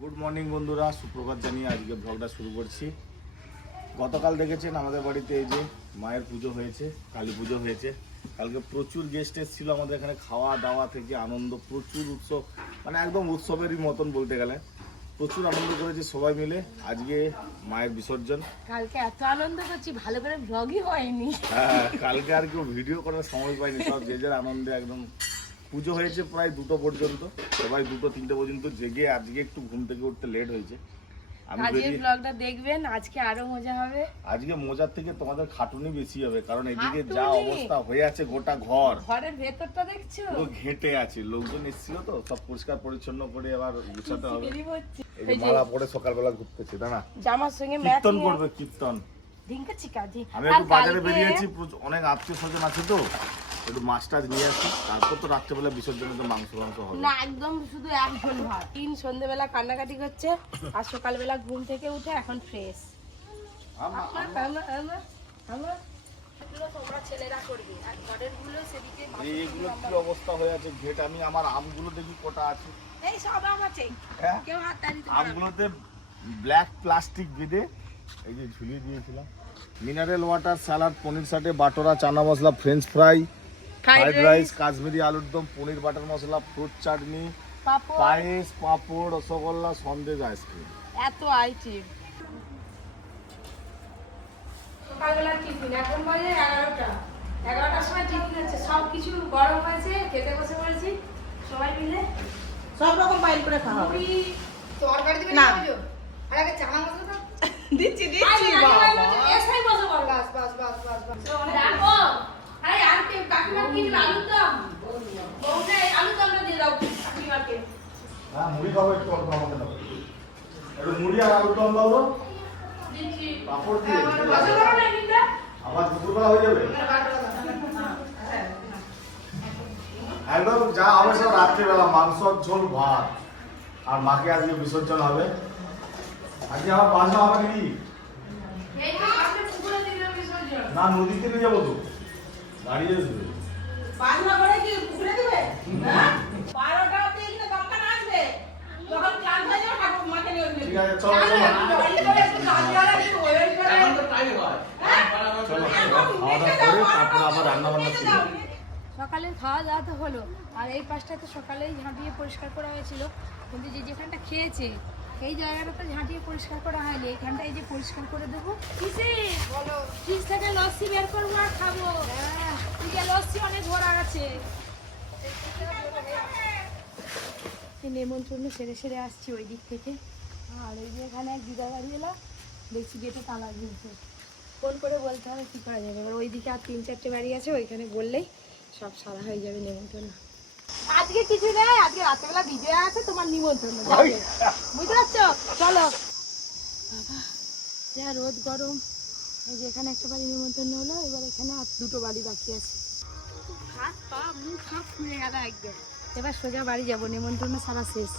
Good morning বন্ধুরা, সুপ্রভাত জানিয়ে আজকে ব্লগটা শুরু করছি। গতকাল দেখেছেন আমাদের বাড়িতে এই যে মায়ের পুজো হয়েছে, কালী পুজো হয়েছে। কালকে প্রচুর গেস্ট এসেছিলো আমাদের এখানে, খাওয়া দাওয়া থেকে আনন্দ, প্রচুর উৎসব, মানে একদম উৎসবেরই মতন বলতে গেলে। প্রচুর আনন্দ করেছি সবাই মিলে। আজকে মায়ের বিসর্জন। কালকে এত আনন্দ করছি, ভালো করে ব্লগই হয়নি। হ্যাঁ, কালকে আর কেউ ভিডিও করার সময় পাইনি, সব যে যার আনন্দে একদম। পুজো হয়েছে প্রায় 2টো পর্যন্ত, সবাই 2-3টে পর্যন্ত জেগে। আজকে একটু ঘুম থেকে উঠতে লেট হয়েছে। আজকের ব্লগটা দেখবেন, আজকে আরো মজা হবে। আজকে মজার থেকে তোমাদের খাটুনি বেশি হবে, কারণ এদিকে যা অবস্থা হয়ে আছে, গোটা ঘরের ভেতরটা দেখছো, পুরো ঘেঁটে আছে। লোকজন এসেছিল তো, সব পরিষ্কার পরিচ্ছন্ন করে আবার গুছাতে হবে। এই যে মালা পরে সকালবেলা ঘুরতেছে, না জামার সঙ্গে কীর্তন করবে, কীর্তন। আমি একটু বাজারে বেরিয়েছি, অনেক আত্মীয় স্বজন আছে তো, একটু মাছ টাছ নিয়ে আসি, তারপর তো রাত্রেবেলা বিসর্জনে তো মাংস হবে না। একদম শুধু এক ঝোল ভাত। সন্ধ্যেবেলা কান্নাকাটি করছে, আর সকালবেলা ঘুম থেকে উঠে এখন ফ্রেশ। ছেলেরা করবে, আর ঘরের গুলো সেদিকে এইগুলো কি অবস্থা হয়ে আছে ঘেট। আমি আমার আমগুলো দেখি কটা আছে, এই সব আম আছে, কেউ হাত দাঁড়িয়ে আমগুলোতে ব্ল্যাক প্লাস্টিক বেঁধে এই যে ঝুলিয়ে দিয়েছিলাম। মিনারেল ওয়াটার, স্যালাড, পনির সাটে, bhatura, chana masala, French fry, fried rice, Kashmiri আলুর দম, পনির বাটার মশলা, ফ্রুট চাটনি, পায়েস, পাঁপড়, রসগোল্লা, সন্দেশ, আইসক্রিম। এত আইটেম। সকালবেলা টিফিন, এখন বাজে 11টা। 11টার সময় টিফিন হচ্ছে, সব কিছু গরম হয়েছে, খেতে বসে পড়েছি সবাই মিলে। সব রকম বাইল করে খাওয়া হবে। তরকারি দিবে না আর আগে চানা মশলা দাও। দিচ্ছি বাবা এসেই বসে পড়, বাস বাস বাস বাস বাস। রাখো। আরে আর কে কাকিমা কি আলুর দম? বউনে আলুর দমটা দিয়ে দাও কাকিমাকে। হ্যাঁ, মুড়ি খাবো একটু, অল্প আমাকে দাও একটু মুড়ি আর আলুর দম দাও। দিচ্ছি। পাঁপড় দিয়ে বসে পড়ো না কিন্তু। আবার দুপুরবেলা হয়ে যাবে একদম। যা হবে সব রাত্রিবেলা, মাংস ঝোল ভাত। আর মাকে আজকে বিসর্জন হবে। আজকে আমার বাসা হবে নাকি? এই তো সামনে পুকুরে দিবে বিসর্জন। না, নদীতে নিয়ে যাবো তো, দাঁড়িয়ে আসবে। বাজনা করে কি পুকুরে দিবে? হ্যাঁ 12টা অবধি এখানে দমকা নাচবে, যখন ক্লাস হয়ে যাবে ঠাকুর মাকে নিয়ে ঠিক আছে, চলো চলো এখন তো টাইম হয়। চলো, খাওয়া দাওয়া করে তারপরে আবার রান্না বান্না শুরু হবে। সকালে খাওয়া দাওয়া তো হলো, আর এই পাশটা তো সকালেই ঝাঁটিয়ে পরিষ্কার করা হয়েছিল, কিন্তু যে যেখানটা খেয়েছে এই জায়গাটা তো ঝাঁটিয়ে পরিষ্কার করা হয়নি। এইখানটা এই যে পরিষ্কার করে দেবো। কিসে বলো, ফ্রিজ থেকে লস্যি বের করবো আর খাবো। ঠিক আছে, লস্যি অনেক ভরা আছে। নেমন্ত্রণ সেরে সেরে আসছি ওই দিক থেকে। আর ওই যে এখানে এক দিদা বাড়ি এলো, দেখছি গেটে তালা ঝুলছে। ফোন করে বলতে হবে কী করা যাবে। এবার ওইদিকে আর 3-4টে বাড়ি আছে, ওইখানে বললেই সব সারা হয়ে যাবে নেমন্ত্রণ। আজকে কিছু নেই, আজকে রাত্রেবেলা বিজয় আছে, তোমার নিমন্ত্রণ যাবে, বুঝতে পারছো? চলো বাবা, যা রোদ গরম। এই যে এখানে একটা বাড়ি নিমন্ত্রণ হলো, এবার এখানে আর 2টো বাড়ি বাকি আছে। হাত পা মুখ সব ফুলে গেল একদম। এবার সোজা বাড়ি যাবো, নিমন্ত্রণ সারা শেষ।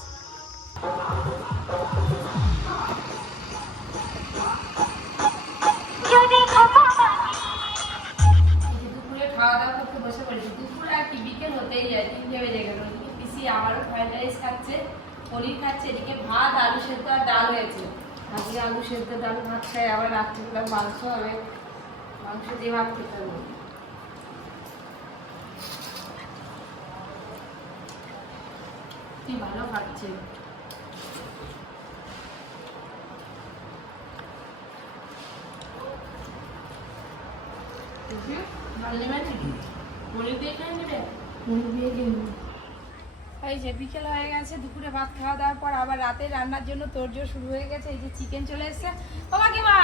দুপুরে খাওয়া দাওয়া করতে বসে পড়েছি। দুপুরে আর কি, বিকেল হতেই যায়, 3টে বেজে গেল। ওদিকে পিসি আবারও ফ্রাইড রাইস খাচ্ছে, পনির খাচ্ছে, এদিকে ভাত, আলু সেদ্ধ আর ডাল হয়েছে। আজকে আলু সেদ্ধ ডাল ভাত খাই, আবার রাত্রিবেলা মাংস হবে, মাংস দিয়ে ভাত খেতে হবে। কি ভালো খাচ্ছে। এই যে বিকেল হয়ে গেছে, দুপুরে ভাত খাওয়া দাওয়ার পর আবার রাতে রান্নার জন্য তোড়জোড় শুরু হয়ে গেছে। এই যে চিকেন চলে এসেছে। ও কাকিমা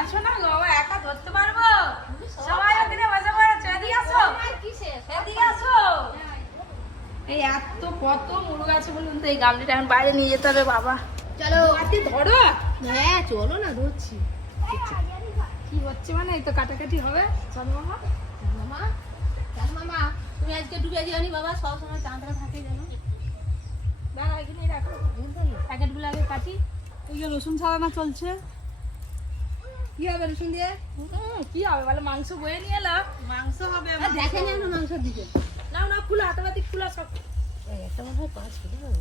আসো না গো, একা ধরতে পারবো? সবাই ওখানে বসে পড়েছে, এদিকে আসো, এদিকে আসো। এই এত কত মুরগ আছে বলুন তো, এই গামলিটা এখন বাইরে নিয়ে যেতে হবে। বাবা চলো ধরো। হ্যাঁ চলো না, ধরছি। কি হচ্ছে মানে, এই তো কাটাকাটি হবে। চলো মামা, মামা মামা, তুমি আজকে ডুবে যাওনি বাবা, সবসময় চাঁদরা থাকে জানো। দাঁড়া এখানেই রাখো, প্যাকেটগুলো আগে কাটি। এই যে রসুন ছাড়ানো চলছে। কি হবে রসুন দিয়ে? কি হবে বলো, মাংস বয়ে নিয়ে এলাম। মাংস হবে, দেখেনি আমরা মাংসের দিকে। নাও না, খুলে হাতাবাতি খুলা সব। একটা মনে হয় 5 কিলো হবে।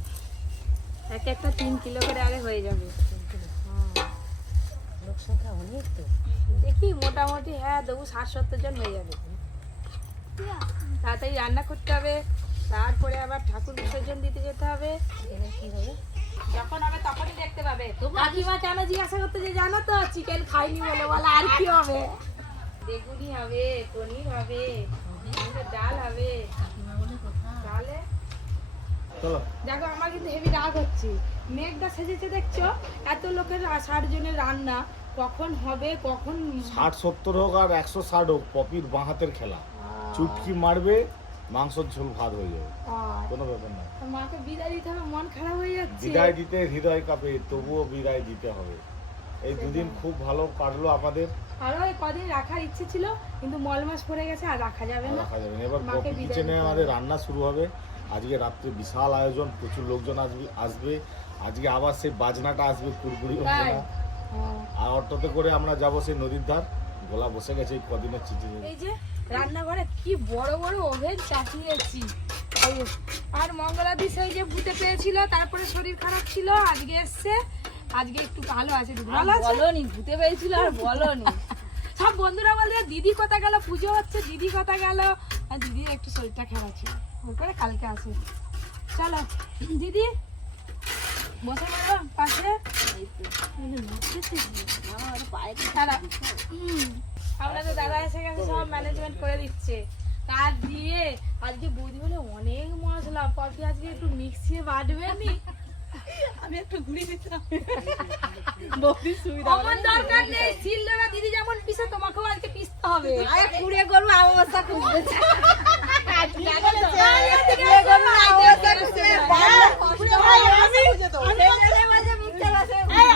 এক একটা 3 কিলো করে আরে হয়ে যাবে। লোক সংখ্যা অনেক তো। দেখি মোটামুটি হ্যাঁ তবু 60-70 জন হয়ে যাবে। তাড়াতাড়ি রান্না করতে হবে, তারপরে আবার ঠাকুর বিসর্জন দিতে যেতে হবে। এবার কি হবে? যখন হবে তখনই দেখতে পাবে। কাকিমা কেন জিজ্ঞাসা করতে যে জানো তো, চিকেন খাইনি বলে বলে আর কি হবে? বেগুনি হবে, পনির হবে, ডাল হবে। ডালে চলো দেখো আমার কিন্তু হেভি রাগ হচ্ছে। মেঘটা সেজেছে দেখছো, এত লোকের 60 জনের রান্না কখন হবে কখন 60-70 হোক আর 160 হোক, পপির বাঁ হাতের খেলা। চুটকি মারবে, মাংসর ঝোল ভাত হয়ে যাবে, আর কোনো ব্যাপার না। মাকে বিদায় দিতে হবে, মন খারাপ হয়ে যাচ্ছে। বিদায় দিতে হৃদয় কাঁপে, তবুও বিদায় দিতে হবে। এই দুদিন খুব ভালো কাটলো আমাদের, আরো এই কদিন রাখার ইচ্ছে ছিল কিন্তু মল মাস পড়ে গেছে আর রাখা যাবে না। রাখা যাবে না। এবার মাকে পপি বিদায় কিচেনে দিতে আমাদের হবে। রান্না শুরু হবে। আজকে রাত্রে বিশাল আয়োজন, প্রচুর লোকজন আসবে। আজকে আবার সেই বাজনাটা আসবে, কুরকুরি তাই? বাজনা। হ্যাঁ। আর অটোতে করে আমরা যাবো সেই নদীর ধার। গোলা বসে গেছে এই কদিনের চিঠি। এই যে রান্নাঘরে কি বড় বড় ওভেন চাপিয়েছি। এই যে, আর মঙ্গলাদি সেই যে ভূতে পেয়েছিল, তারপরে শরীর খারাপ ছিল, আজকে এসছে। আজকে একটু ভালো আছে, দিদি ভালো আছে? বলনি ভূতে পেয়েছিল আর বলনি। সব বন্ধুরা বলছে দিদি কোথা গেল, পুজো হচ্ছে দিদি কোথা গেল। আর দিদির একটু শরীরটা খারাপ ছিল, ওর করে কালকে আসে। চলো দিদি বসে পড়ো পাশে। দাঁড়া। আপনাদের দাদা এসে গেছে, সব ম্যানেজমেন্ট করে দিচ্ছে। কাজ দিয়ে আজকে বৌদি বলে অনেক মশলা, পপি আজকে একটু মিক্সিয়ে বাটবে নি। আমি একটু ঘুরে দিতাম। বৌদির সুবিধা আমার দরকার নেই, শিলনোড়া দিদি যেমন পিসে তোমাকেও আজকে পিসতে হবে। আরে কুড়ে করবো অবস্থা খুঁজতেছে।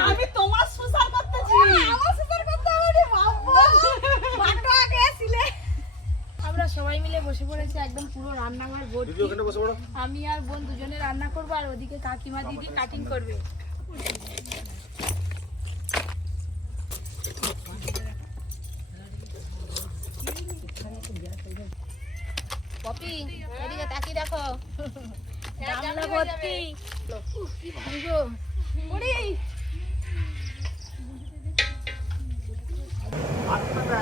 আমি তোমার সুসার করতেছি। আমরা সবাই মিলে বসে পড়েছি, একদম পুরো রান্নাঘর দিদি ভর্তি। ওখানে বসে পড়ো। আমি আর বোন দুজনে রান্না করবো, আর ওদিকে কাকিমা দিদি কাটিং করবে। পপি এদিকে তাকিয়ে দেখো। গামলা ভর্তি। কি ভারী গো। ওরে,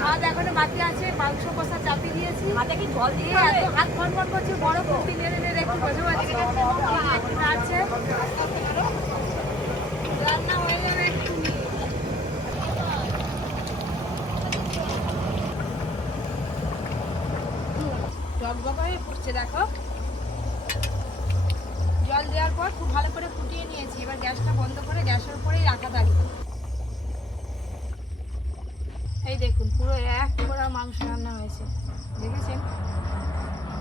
ভাত এখনো বাকি আছে, মাংস কষা চাপিয়ে দিয়েছি। হাতে কি জল দিয়ে এত হাত ফনফন করছে, বড় কুর্তি নেড়ে নেড়ে একটু বসে পাচ্ছি। একটু নাড়ছে। রান্না হয়ে যাবে এক্ষুনি। টকবক হয়ে ফুটছে দেখো। জল দেওয়ার পর খুব ভালো করে ফুটিয়ে নিয়েছি। এবার গ্যাসটা বন্ধ করে গ্যাসের উপরেই রাখা থাকবে। এই দেখুন পুরো এক কড়া মাংস রান্না হয়েছে, দেখেছেন?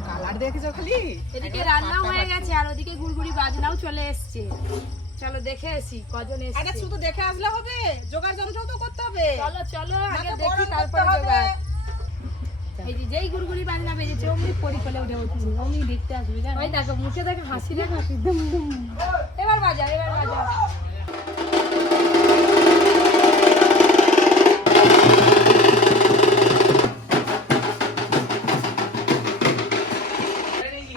কালার দেখেছো খালি? এদিকে রান্নাও হয়ে গেছে আর ওদিকে গুড়গুড়ি বাজনাও চলে এসছে। চলো দেখে এসি কজন আরে এসছে। শুধু দেখে আসলে হবে, জোগাড় যন্ত্র তো করতে হবে। চলো চলো আগে নাকে দেখি বরণ তারপরে করতে হবে। জোগাড়। এই যে যেই গুড়গুড়ি বাজনা বেজেছে অমনি পরিকলে উঠে উঠছে, অমনি দেখতে আসবে জানো। ওই দেখো মুখে দেখো হাসি দেখো, হাসি দুম দুম। এবার বাজা, এবার বাজা।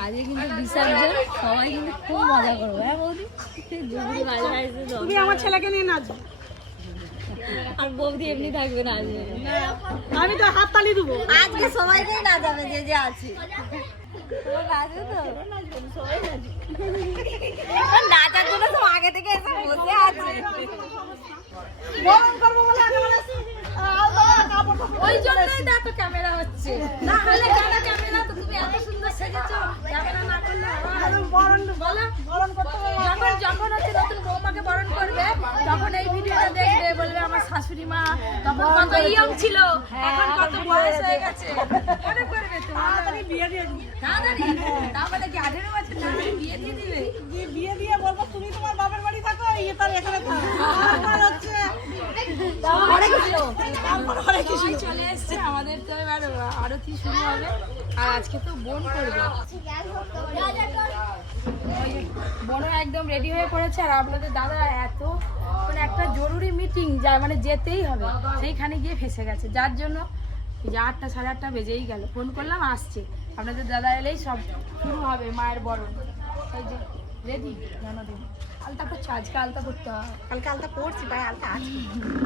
আজকে কিন্তু বিসর্জন, সবাই কিন্তু খুব মজা করবো। হ্যাঁ বৌদি? জুবুরি বাজনা এসে তুমি আমার ছেলেকে নিয়ে নাচবে। আর বৌদি এমনি থাকবে না আজকে। আমি তো হাত তালি দেবো। আজকে সবাইকেই না যাবে যে যে আছে। নাচবে তো? নাচার জন্য তো আগে থেকে এসে বসে আছে। ওই জন্যই তো এত ক্যামেরা হচ্ছে, না হলে কেন ক্যামেরা? তো তুমি এত সুন্দর সেজেছো, ক্যামেরা না করলে হয়? বরণ বলো, বরণ করতে হবে। যখন হচ্ছে নতুন বৌমাকে বরণ করবে, তখন এই ভিডিওটা দেখবে, বলবে আমার শাশুড়ি মা তখন কত ইয়ং ছিল, এখন কত বয়স হয়ে গেছে। মনে করবে তো তাড়াতাড়ি বিয়ে দিয়ে দিবে। তাড়াতাড়ি তারপরে কি 18 বছর তাড়াতাড়ি বিয়ে দিয়ে দিবে? বিয়ে দিয়ে বলবো তুমি তোমার বাবার বাড়ি থাকো, এই তার এখানে থাকো। আমার হচ্ছে সবাই চলে এসছে, আমাদের তো এবার আরতি শুরু হবে। আর আজকে তো বোন করবে। ওই যে বড় একদম রেডি হয়ে পড়েছে। আর আপনাদের দাদা এত মানে একটা জরুরি মিটিং যায়, মানে যেতেই হবে, সেইখানে গিয়ে ফেসে গেছে। যার জন্য এই যে 8টা 8:30 বেজেই গেল। ফোন করলাম আসছে। আপনাদের দাদা এলেই সব শুরু হবে মায়ের বরণ। এই যে রেডি জন্মদিন। আলতা করছে, আজকে আলতা করতে হয়। কালকে আলতা করছি, ভাই আলতা আছে।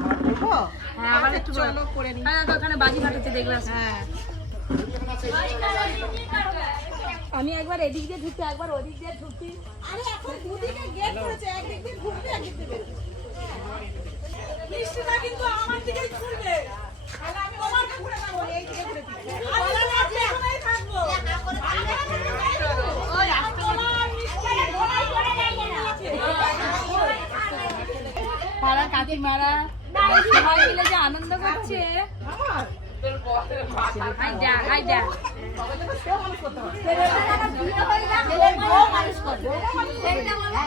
আবার করবো? হ্যাঁ, আবার একটু চলো করে নিই। হ্যাঁ, তো ওখানে বাজি ফাটাচ্ছে দেখলাম। হ্যাঁ। আমি একবার এদিক দিয়ে ঢুকি, একবার ওদিক দিয়ে ঢুকি। আরে এখন দুদিকে গেট করেছে, একদিক দিয়ে ঢুকবে, একদিক দিয়ে বের হবে। মিষ্টিটা কিন্তু আমার দিকেই ঘুরবে। তাহলে আমি তোমাকে ঘুরে যাবো, এই দিকে ঘুরে দিই। আমি না যেখানেই থাকবো। ওই রাস্তা তোমার মিষ্টি ঘোড়াই করে দেয় না। পাড়ার কাকিমারা সবাই মিলে যে আনন্দ করছে। আমার হাই যা, হাই যা। সেও মানুষ করতে হবে। ছেলের বউ মানুষ করবে।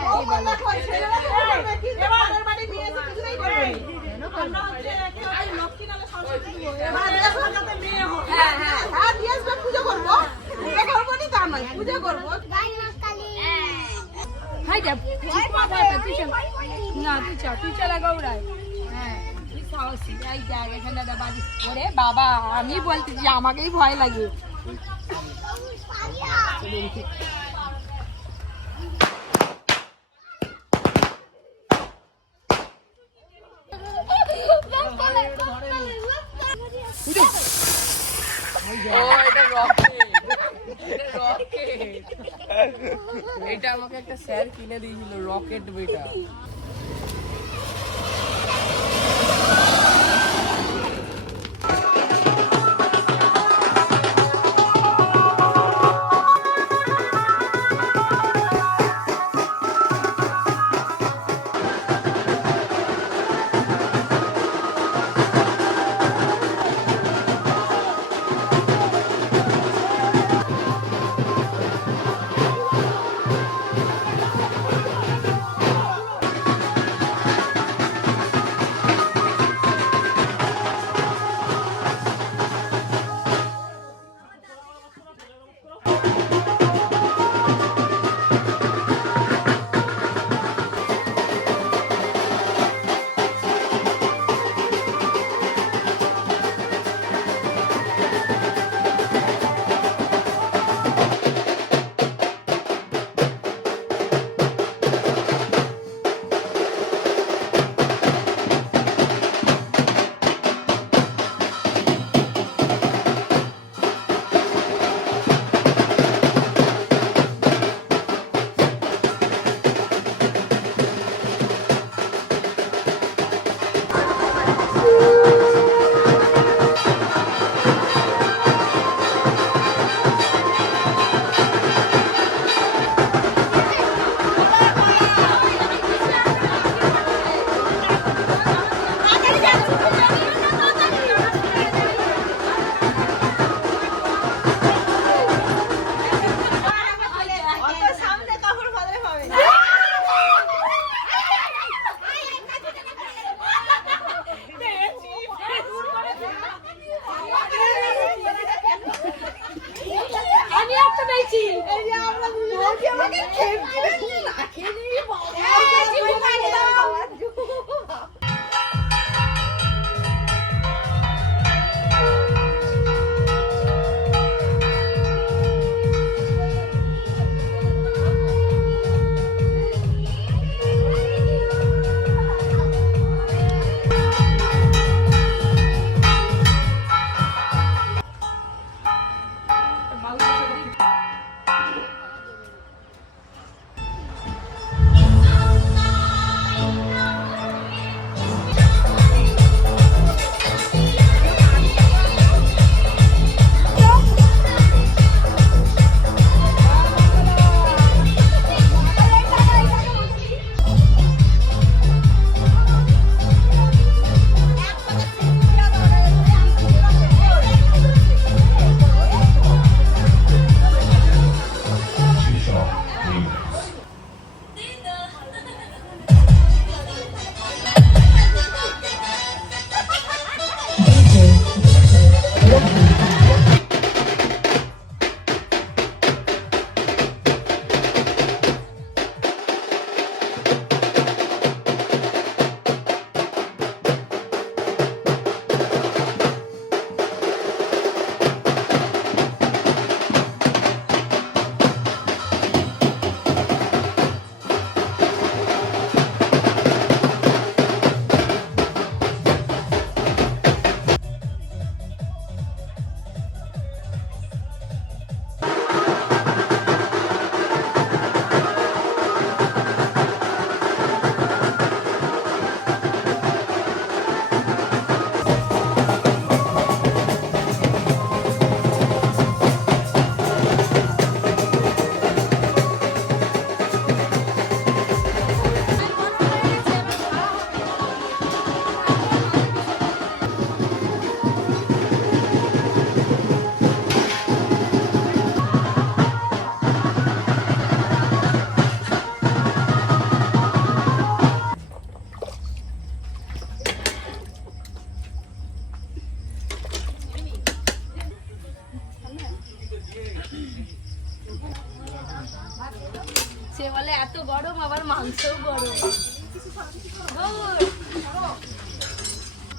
বউ করবে কই? ছেলেরা তো করবে, কিন্তু আমাদের বাড়ি বিয়ে এসে কিছুই করবে না। আমরা হচ্ছে একেবারে লক্ষ্মী নামে সংসার করবো। এবার দেখো যাতে মেয়ে হয়। হ্যাঁ, হ্যাঁ। হ্যাঁ, দিয়ে আসবে, পুজো করবো। পুজো করবো নি তা নয়, পুজো করবো। হাই যা, তুই চল। না, তুই চল গৌরায়। হ্যাঁ, তুই সাহসী। এই দেখ, এখানে একটা বাজি। ওরে বাবা, আমি বলতেছি আমাকেই ভয় লাগে। এটা আমাকে একটা স্যার কিনে দিয়েছিল, রকেট বেটা।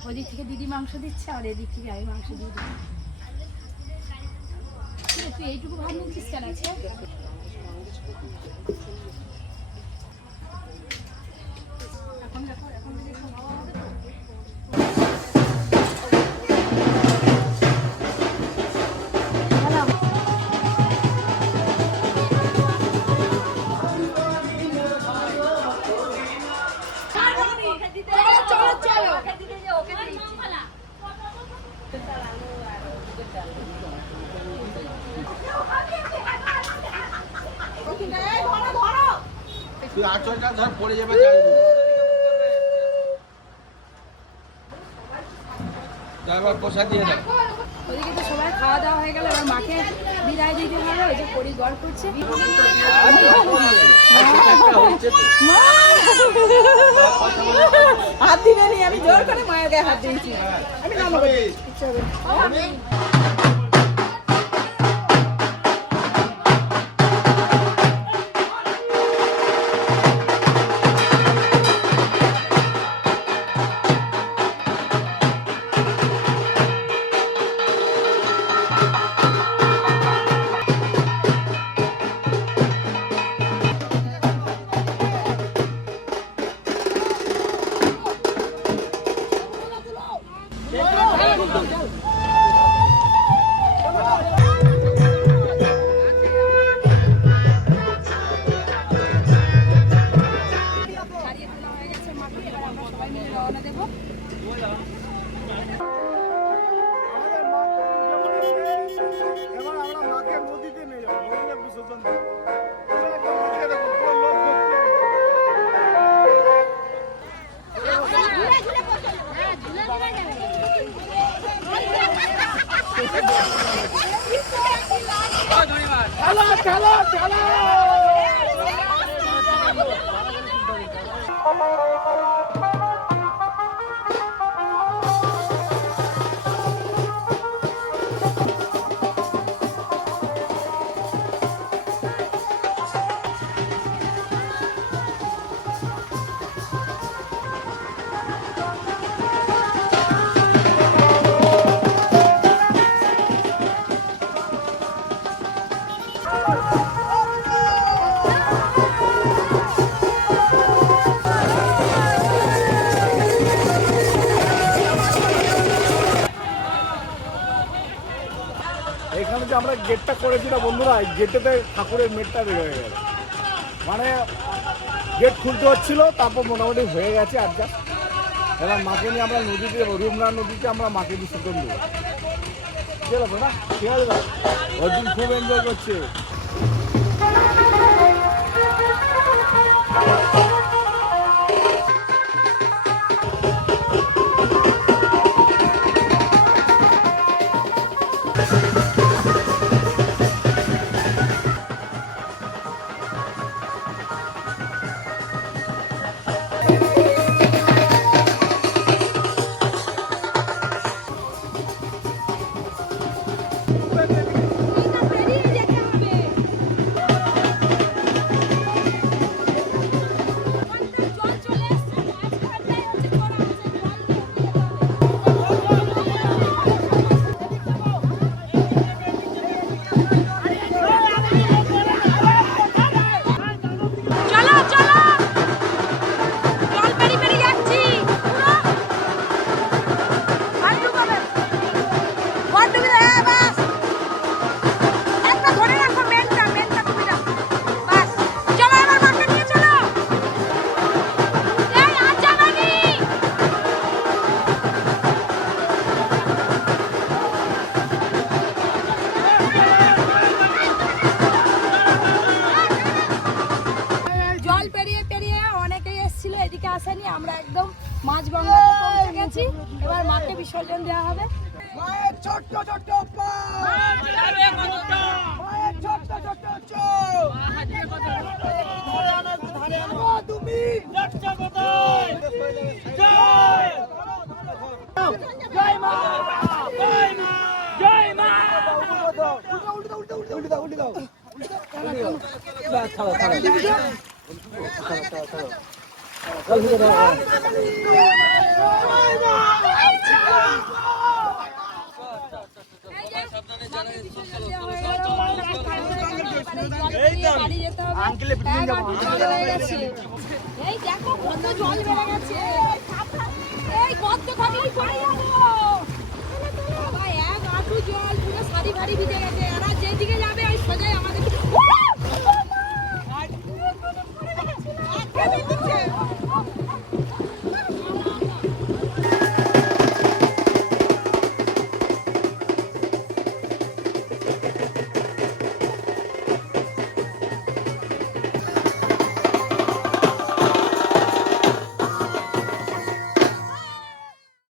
ওদিক থেকে দিদি মাংস দিচ্ছে আর এদিক থেকে আমি মাংস দিয়ে দিই। তুই এইটুকু ভাত নিচ্ছিস কেন আছে? এখন দেখো এখন যদি খাওয়া হবে তো তুই আঁচলটা ধর পড়ে যাবে এবার কষা দিয়ে দাও। ওদিকে তো সবাই খাওয়া দাওয়া হয়ে গেল, এবার মাকে বিদায় দিতে হবে। ওই যে পরি গড় করছে। হাত দিবে নি, আমি জোর করে মায়ের গায়ে হাত দিয়েছি। আমি নামাবো ইচ্ছা হবে। ছাড়িয়ে তোলা হয়ে গেছে মাকে, এবার আমরা সবাই মিলে রওনা দেবো। এবার আমরা মাকে নদীতে নিয়ে যাবো, নদীতে বিসর্জন দেবো। একদম মাকে দেখো, পুরো লোক ভর্তি। এখানে যে আমরা গেটটা করেছি না বন্ধুরা, এই গেটেতে ঠাকুরের মেটটা বের হয়ে গেছে। মানে গেট খুলতে হচ্ছিল, তারপর মোটামুটি হয়ে গেছে আর যা। এবার মাকে নিয়ে আমরা নদীতে যাবো, রুমনা নদীতে আমরা মাকে বিসর্জন দেবো। ঠিক আছে না, ঠিক আছে না, অর্জুন খুব এনজয় করছে। আসেনি, আমরা একদম মাঝ বাংলাতে পৌঁছে গেছি। এবার মাকে বিসর্জন দেওয়া হবে। মায়ের ছোট্ট ছোট্ট পা, মায়ের ছোট্ট ছোট্ট চোখ, তুমি জয় মা, জয় মা, জয় মা। উল্টে দাও, উল্টে দাও, উল্টে দাও, উল্টে দাও, উল্টে দাও। এই দেখো কত জল বেড়ে গেছে, এই কত খালি পড়ে যাবো বাবা, এক হাঁটু জল পুরো শাড়ি ভাড়ি ভিজে গেছে। এরা যেদিকে যাবে